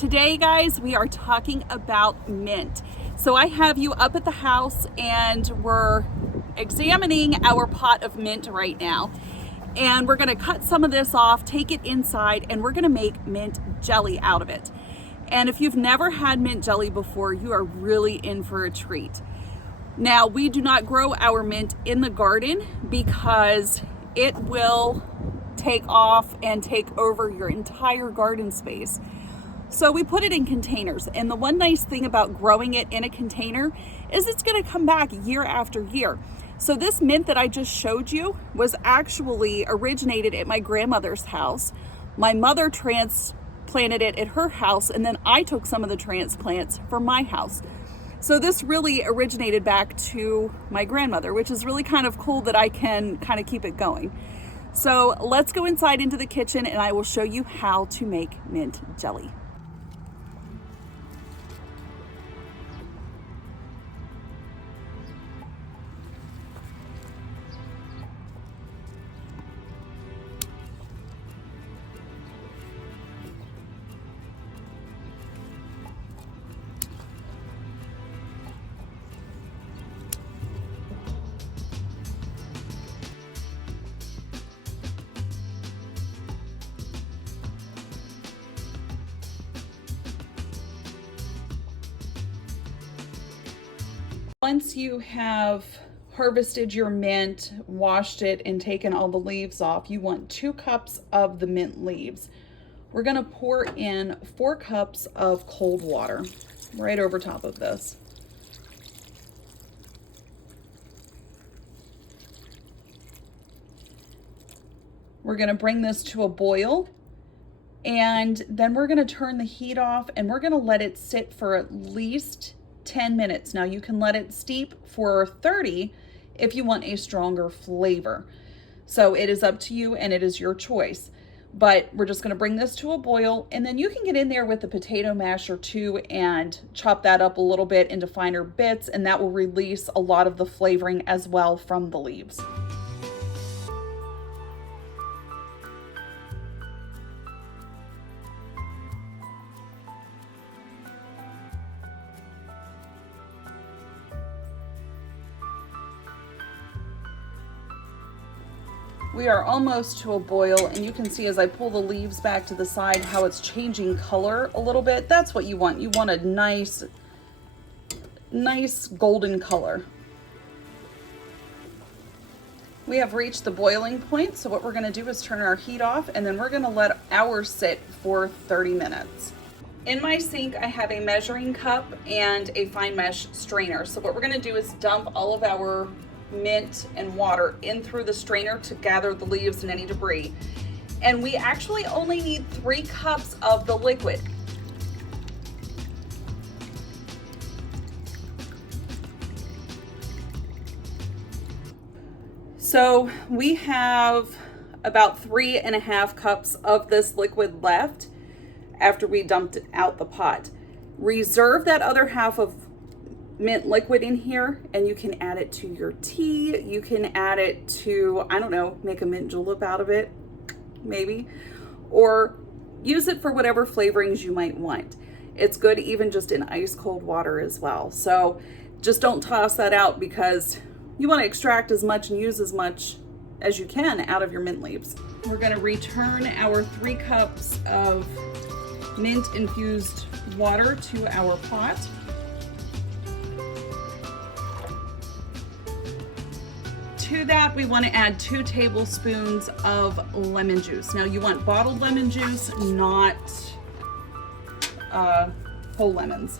Today, guys, we are talking about mint. So I have you up at the house and we're examining our pot of mint right now. And we're gonna cut some of this off, take it inside, and we're gonna make mint jelly out of it. And if you've never had mint jelly before, you are really in for a treat. Now, we do not grow our mint in the garden because it will take off and take over your entire garden space. So we put it in containers, and the one nice thing about growing it in a container is it's going to come back year after year. So this mint that I just showed you was actually originated at my grandmother's house. My mother transplanted it at her house, and then I took some of the transplants for my house. So this really originated back to my grandmother, which is really kind of cool that I can kind of keep it going. So let's go inside into the kitchen and I will show you how to make mint jelly. Once you have harvested your mint, washed it, and taken all the leaves off, you want 2 cups of the mint leaves. We're gonna pour in 4 cups of cold water right over top of this. We're gonna bring this to a boil, and then we're gonna turn the heat off and we're gonna let it sit for at least 10 minutes. Now you can let it steep for 30 if you want a stronger flavor. So it is up to you and it is your choice. But we're just gonna bring this to a boil, and then you can get in there with a potato masher too and chop that up a little bit into finer bits, and that will release a lot of the flavoring as well from the leaves. We are almost to a boil, and you can see as I pull the leaves back to the side how it's changing color a little bit. That's what you want. You want a nice golden color. We have reached the boiling point, so what we're going to do is turn our heat off, and then we're going to let ours sit for 30 minutes. In my sink, I have a measuring cup and a fine mesh strainer. So what we're going to do is dump all of our mint and water in through the strainer to gather the leaves and any debris. And we actually only need 3 cups of the liquid. So we have about 3.5 cups of this liquid left after we dumped it out the pot. Reserve that other half of mint liquid in here, and you can add it to your tea. You can add it to, I don't know, make a mint julep out of it, maybe, or use it for whatever flavorings you might want. It's good even just in ice cold water as well. So just don't toss that out, because you want to extract as much and use as much as you can out of your mint leaves. We're going to return our 3 cups of mint infused water to our pot. To that, we want to add 2 tablespoons of lemon juice. Now you want bottled lemon juice, not whole lemons.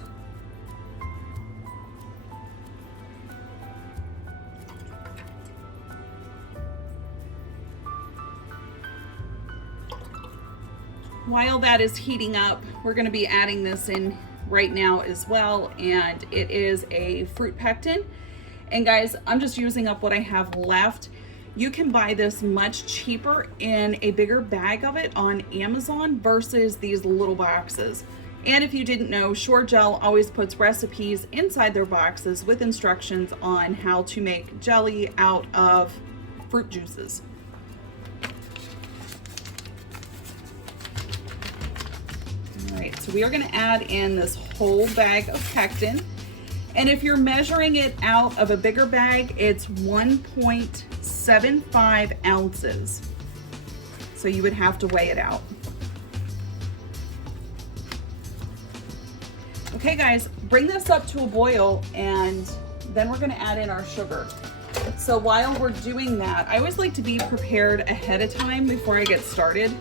While that is heating up, we're going to be adding this in right now as well, and it is a fruit pectin. And guys, I'm just using up what I have left. You can buy this much cheaper in a bigger bag of it on Amazon versus these little boxes. And if you didn't know, Shore Gel always puts recipes inside their boxes with instructions on how to make jelly out of fruit juices. All right, so we are going to add in this whole bag of pectin. And if you're measuring it out of a bigger bag, it's 1.75 ounces. So you would have to weigh it out. Okay guys, bring this up to a boil and then we're gonna add in our sugar. So while we're doing that, I always like to be prepared ahead of time before I get started,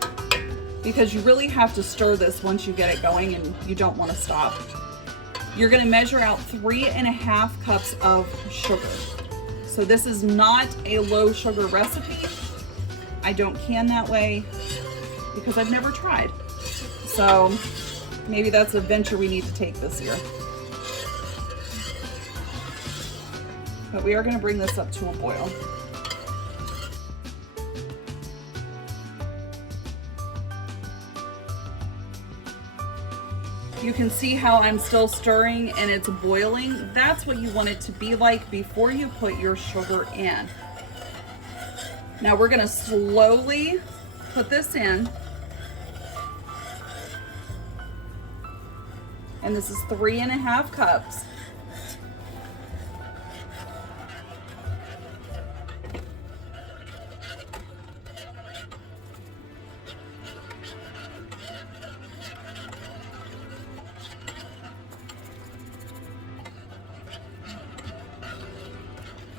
because you really have to stir this once you get it going and you don't wanna stop. You're gonna measure out 3.5 cups of sugar. So this is not a low sugar recipe. I don't can that way because I've never tried. So maybe that's a venture we need to take this year. But we are going to bring this up to a boil. You can see how I'm still stirring and it's boiling. That's what you want it to be like before you put your sugar in. Now we're going to slowly put this in. And this is 3.5 cups.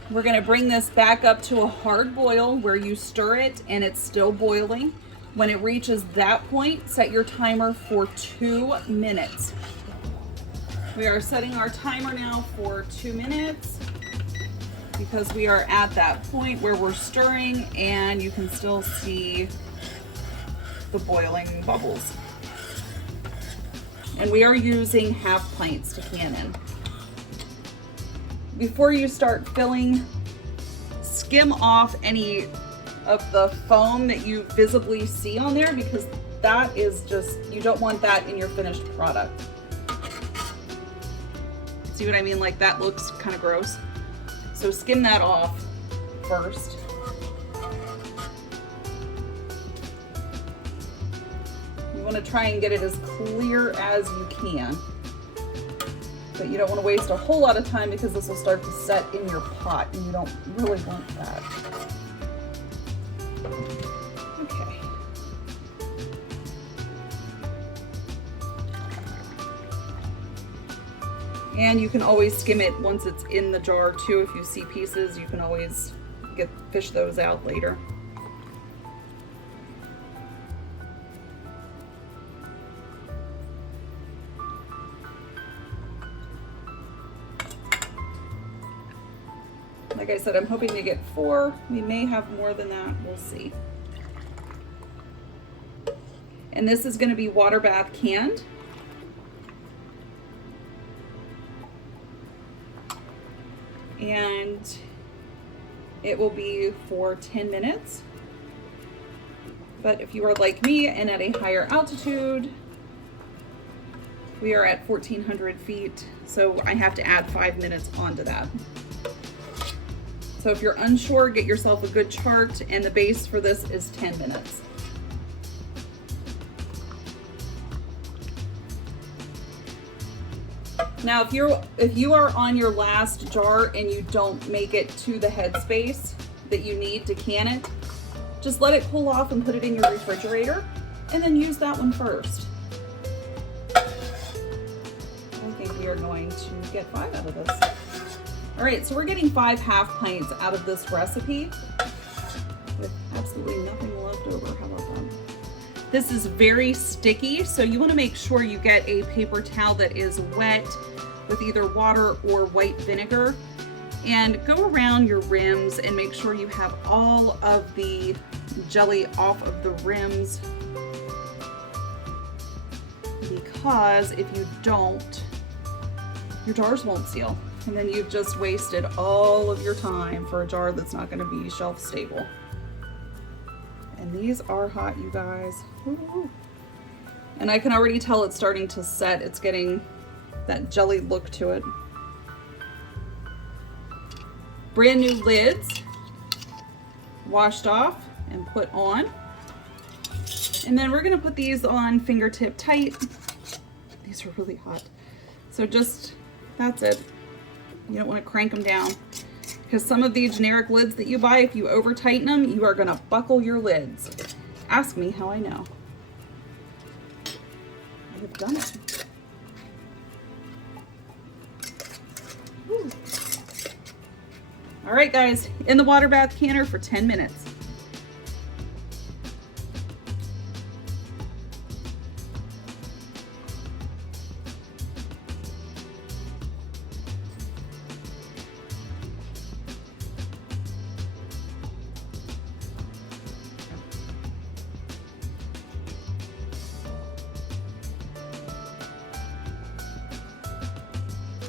We're going to bring this back up to a hard boil where you stir it and it's still boiling. When it reaches that point, set your timer for 2 minutes. We are setting our timer now for 2 minutes because we are at that point where we're stirring and you can still see the boiling bubbles. And we are using half pints to can in. Before you start filling, skim off any of the foam that you visibly see on there, because that is just, you don't want that in your finished product. See what I mean? Like that looks kind of gross. So skim that off first. You want to try and get it as clear as you can. But you don't want to waste a whole lot of time because this will start to set in your pot and you don't really want that. Okay. And you can always skim it once it's in the jar too. If you see pieces, you can always fish those out later. Like I said, I'm hoping to get 4. We may have more than that. We'll see. And this is going to be water bath canned. And it will be for 10 minutes. But if you are like me and at a higher altitude, we are at 1,400 feet, so I have to add 5 minutes onto that. So if you're unsure, get yourself a good chart, and the base for this is 10 minutes. Now, if you are on your last jar and you don't make it to the headspace that you need to can it, just let it cool off and put it in your refrigerator, and then use that one first. I think we are going to get 5 out of this. All right, so we're getting 5 half pints out of this recipe with absolutely nothing left over. How about that? This is very sticky, so you want to make sure you get a paper towel that is wet with either water or white vinegar, and go around your rims and make sure you have all of the jelly off of the rims, because if you don't, your jars won't seal. And then you've just wasted all of your time for a jar that's not going to be shelf stable. And these are hot, you guys. Ooh. And I can already tell it's starting to set. It's getting that jelly look to it. Brand new lids, washed off and put on. And then we're going to put these on fingertip tight these are really hot. So just, that's it. You don't want to crank them down, because some of these generic lids that you buy, if you over tighten them, you are going to buckle your lids. Ask me how I know. I have done it. Whew. All right, guys, in the water bath canner for 10 minutes.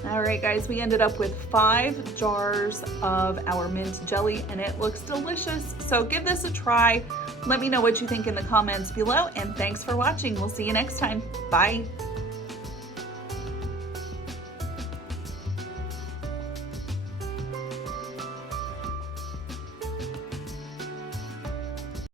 All right, guys, we ended up with 5 jars of our mint jelly, and it looks delicious. So give this a try. Let me know what you think in the comments below, and thanks for watching. We'll see you next time. Bye.